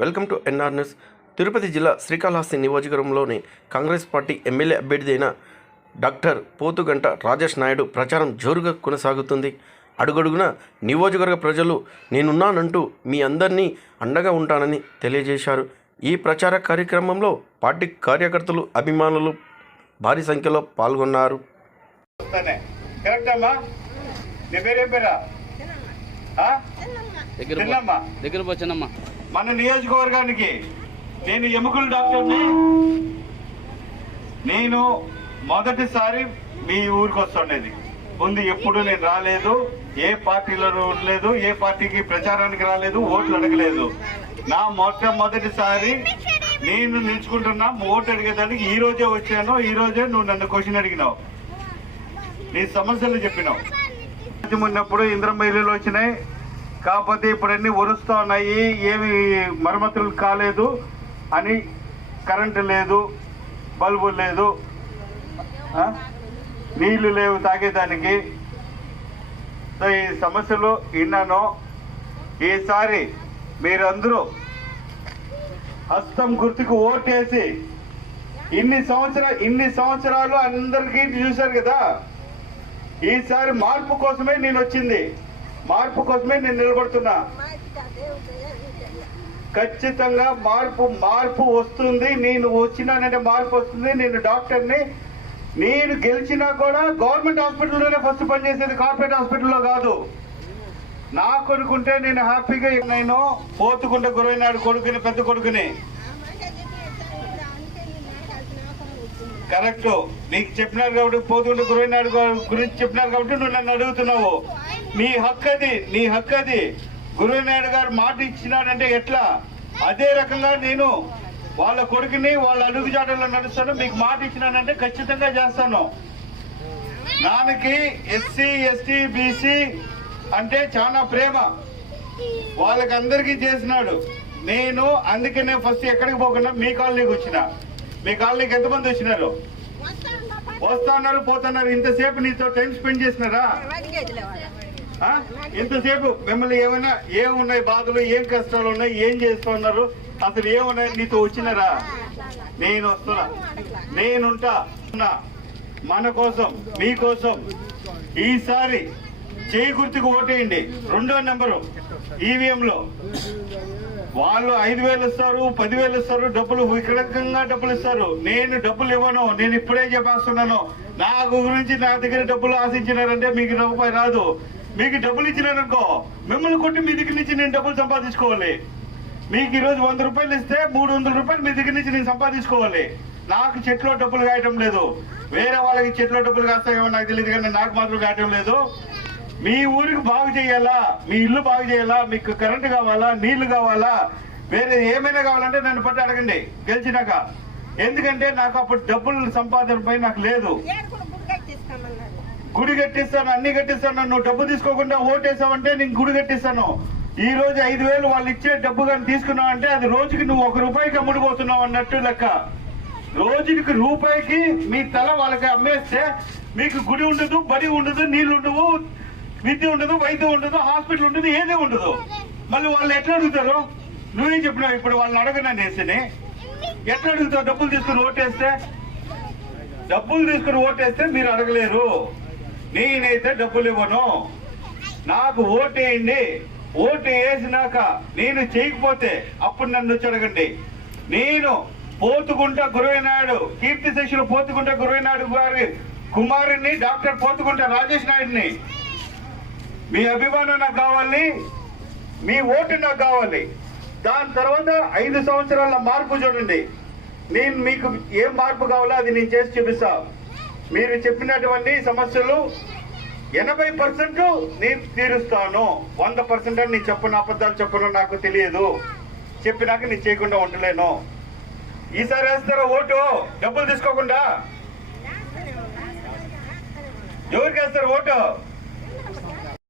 Welcome to NR news. Tirupati జిల్లా శ్రీకాళహస్తి నియోజకవర్గంలోని Congress party MLA అభ్యర్థి అయిన డాక్టర్ పోతుగంట రాజేష్ నాయుడు ప్రచారం జోరుగా కొనసాగుతుంది. అడుగడుగున నియోజకవర్గ ప్రజలు నేనున్నానంటూ మీ అందరినీ అండగా ఉంటానని తెలియజేశారు. ఈ ప్రచార కార్యక్రమంలో పార్టీ కార్యకర్తలు, అభిమానులు భారీ సంఖ్యలో పాల్గొన్నారు. మన నియోజకవర్గానికి నేను ఎముకల డాక్టర్ని. నేను మొదటిసారి మీ ఊరికి వస్తుండేది. ముందు ఎప్పుడు నేను రాలేదు, ఏ పార్టీలో ఉండలేదు, ఏ పార్టీకి ప్రచారానికి రాలేదు, ఓట్లు అడగలేదు. నా మొట్టమొదటిసారి నేను నిలుచుకుంటున్నా ఓటు అడిగేదానికి ఈ రోజే వచ్చాను. ఈ రోజే నువ్వు నన్ను క్వశ్చన్ అడిగినావు, నీ సమస్యలు చెప్పినావు. ఉన్నప్పుడు ఇంద్రమ్మ ఇల్లులు వచ్చినాయి, కాకపోతే ఇప్పుడు అన్నీ ఒరుస్తూ ఉన్నాయి, ఏమి మరమ్మతులు కాలేదు అని. కరెంటు లేదు, బల్బు లేదు, నీళ్లు లేవు తాగేదానికి. సో ఈ సమస్యలు విన్నాను. ఈసారి మీరందరూ హస్తం గుర్తుకు ఓటేసి ఇన్ని సంవత్సరాలు అందరికీ చూశారు కదా. ఈసారి మార్పు కోసమే నేను వచ్చింది, మార్పు కోసమే నేను నిలబడుతున్నా. ఖచ్చితంగా మార్పు వస్తుంది. నేను వచ్చినానంటే మార్పు వస్తుంది. నేను డాక్టర్ని. నేను గెలిచినా కూడా గవర్నమెంట్ హాస్పిటల్లోనే ఫస్ట్ పనిచేసేది, కార్పొరేట్ హాస్పిటల్లో కాదు. నా కొడుకుంటే నేను హ్యాపీగా, నేను పోతుకుంట గురైనాడు కొడుకుని, పెద్ద కొడుకుని. కరెక్ట్, నీకు చెప్పినారు కాబట్టి, పోతుకుంట గురైనాడు గురించి చెప్పినారు కాబట్టి నువ్వు నన్ను అడుగుతున్నావు. నీ హక్కు అది. గురునాయుడు గారు మాట ఇచ్చినాడంటే ఎట్లా, అదే రకంగా నేను వాళ్ళ కొడుకుని వాళ్ళ అడుగుజాడల్లో నడుస్తాను. మీకు మాట ఇచ్చినానంటే ఖచ్చితంగా చేస్తాను. నాన్నకి ఎస్సీ, ఎస్టీ, బీసీ అంటే చాలా ప్రేమ, వాళ్ళకి అందరికీ చేసినాడు. నేను అందుకనే ఫస్ట్ ఎక్కడికి పోకుండా మీ కాలనీకి వచ్చిన. మీ కాలనీకి ఎంతమంది వచ్చినారు? వస్తున్నారు, పోతున్నారు. ఇంతసేపు నీతో టైం స్పెండ్ చేసినారా? ఇంతసేపు మిమ్మల్ని ఏమున్నాయి బాధలు, ఏం కష్టాలు ఉన్నాయి, ఏం చేస్తున్నారు, అసలు ఏమున్నాయి నీతో వచ్చినారా? నేను వస్తున్నా, నేనుంటా. మన కోసం, మీకోసం ఈసారి చేయి గుర్తుకు ఓటేయండి. 2వ నెంబరు ఈవీఎంలో వాళ్ళు 5,000 ఇస్తారు, 10,000 ఇస్తారు, డబ్బులు వికృతంగా డబ్బులు ఇస్తారు. నేను డబ్బులు ఇవ్వను. నేను ఇప్పుడే చెప్పేస్తున్నాను, నా గురించి నా దగ్గర డబ్బులు ఆశించినారంటే మీకు రూపాయి రాదు. మీకు డబ్బులు ఇచ్చినారనుకో, మిమ్మల్ని కొట్టి మీ దగ్గర నుంచి నేను డబ్బులు సంపాదించుకోవాలి. మీకు ఈరోజు 100 రూపాయలు ఇస్తే 300 రూపాయలు మీ దగ్గర నుంచి నేను సంపాదించుకోవాలి. నాకు చెట్లో డబ్బులు కాయటం లేదు, వేరే వాళ్ళకి చెట్లో డబ్బులు కాస్తాయేమో నాకు తెలియదు, కానీ నాకు మాత్రం కాయటం లేదు. మీ ఊరికి బాగు చేయాలా, మీ ఇల్లు బాగు చేయాలా, మీకు కరెంటు కావాలా, నీళ్లు కావాలా, వేరే ఏమైనా కావాలంటే నన్ను పట్టి అడగండి గెలిచినాక. ఎందుకంటే నాకు అప్పుడు డబ్బులు సంపాదనపై నాకు లేదు. గుడి కట్టిస్తాను, అన్ని కట్టిస్తాను. నువ్వు డబ్బు తీసుకోకుండా ఓటేసావంటే నేను గుడి కట్టిస్తాను. ఈ రోజు 5,000 వాళ్ళు ఇచ్చే డబ్బు కానీ తీసుకున్నావు అంటే అది రోజుకి నువ్వు 1 రూపాయికి అమ్ముడుపోతున్నావు అన్నట్టు లెక్క. రోజుకి రూపాయికి మీ తల వాళ్ళకి అమ్మేస్తే మీకు గుడి ఉండదు, బడి ఉండదు, నీళ్లు ఉండవు, విద్య ఉండదు, వైద్యం ఉండదు, హాస్పిటల్ ఉండదు, ఏదే ఉండదు. మళ్ళీ వాళ్ళు ఎట్లా అడుగుతారు? నువ్వేం చెప్పినావు ఇప్పుడు వాళ్ళని అడగనని వేసిని ఎట్లా అడుగుతావు? డబ్బులు తీసుకుని ఓటేస్తే మీరు అడగలేరు. నేనైతే డబ్బులు ఇవ్వను. నాకు ఓటేయండి. ఓటు వేసినాక నేను చేయకపోతే అప్పుడు నన్ను వచ్చి అడగండి. నేను పోతుకుంట గురవైనాయుడు, కీర్తి శేషులు పోతుకుంట గురవైనాయుడు గారి కుమారుణ్ణి, డాక్టర్ పోతుకుంట రాజేష్ నాయుడిని. మీ అభిమానం నాకు కావాలి, మీ ఓటు నాకు కావాలి. దాని తర్వాత 5 సంవత్సరాల మార్పు చూడండి. నేను మీకు ఏం మార్పు కావాలో అది నేను చేసి చూపిస్తా. మీరు చెప్పినటువంటి సమస్యలు 80% నేను తీరుస్తాను. 100% నేను చెప్పను, అబద్ధాలు చెప్పను, నాకు తెలియదు. చెప్పినాక నేను చేయకుండా ఉండలేను. ఈసారి వేస్తారా ఓటు డబ్బులు తీసుకోకుండా? ఎవరికి వేస్తారు ఓటు?